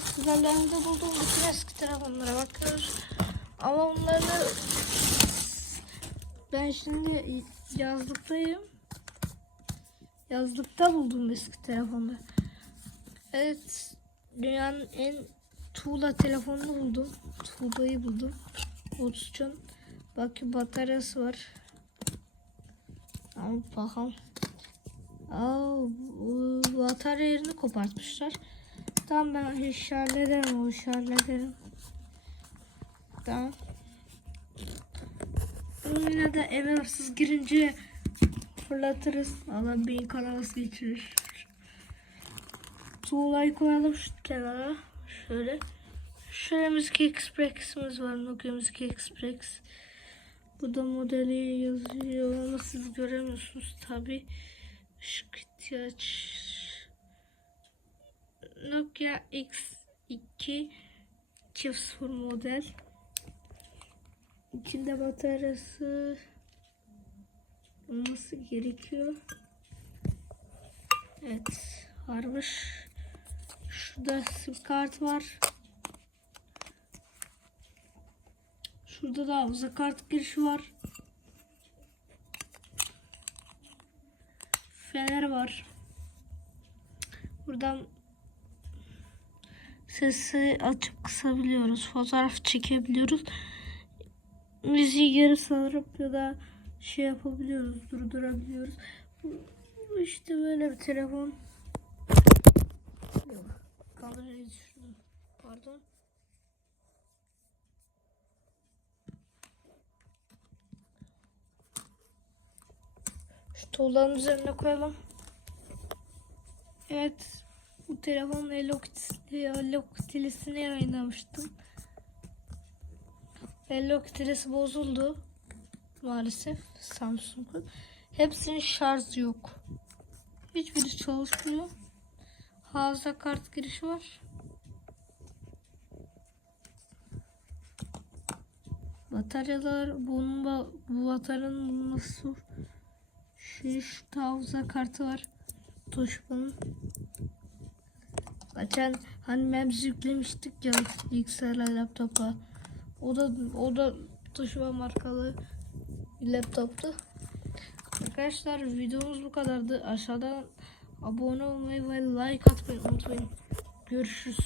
eskizlerlerimde bulduğum bütün eski telefonlara bakıyoruz. Ama onları ben şimdi yazlıktayım. Yazlıkta buldum eski telefonu. Evet, dünyanın en tuğla telefonunu buldum. Tuğlayı buldum. 33'ün. Bakın bataryası var. Al bakalım. Aa, batarya yerini kopartmışlar. Tamam ben iş hallederim, o iş hallederim. Yine de eve hırsız girince fırlatırız. Allah beyin kanaması geçirir. Tuğlayı koyalım şu kenara. Şöyle. Şöyle Müzik Express'imiz var. Nokia Müzik Express. Burada modeli yazıyor ama siz göremiyorsunuz tabi. Işık ihtiyaç. Nokia X2 çift sıfır model. İçinde bataryası olması gerekiyor. Evet varmış. Şurada sim kart var. Şurada da hafıza kart girişi var. Fener var. Buradan sesi açıp kısabiliyoruz. Fotoğraf çekebiliyoruz. Müziği geri sarıp ya da şey yapabiliyoruz. Durdurabiliyoruz. İşte böyle bir telefon. Yok. Kamerayı düşürdüm. Pardon. Şu tuğlanın üzerine koyalım. Evet. Bu telefonun Hello Kitty- Hello Kitty'lisi bozuldu. Maalesef Samsung'un. Hepsinin şarjı yok. Hiçbiri çalışmıyor. Hafıza kart girişi var. Bataryalar bomba bu bataryanın bulunması şu, şu hafıza kartı var. Toshiba Geçen hani Maps yüklemiştik ya bilgisayarla laptopa. O da o da Toshiba markalı bir laptoptu. Arkadaşlar videomuz bu kadardı. Aşağıdan abone olmayı ve like atmayı unutmayın. Görüşürüz.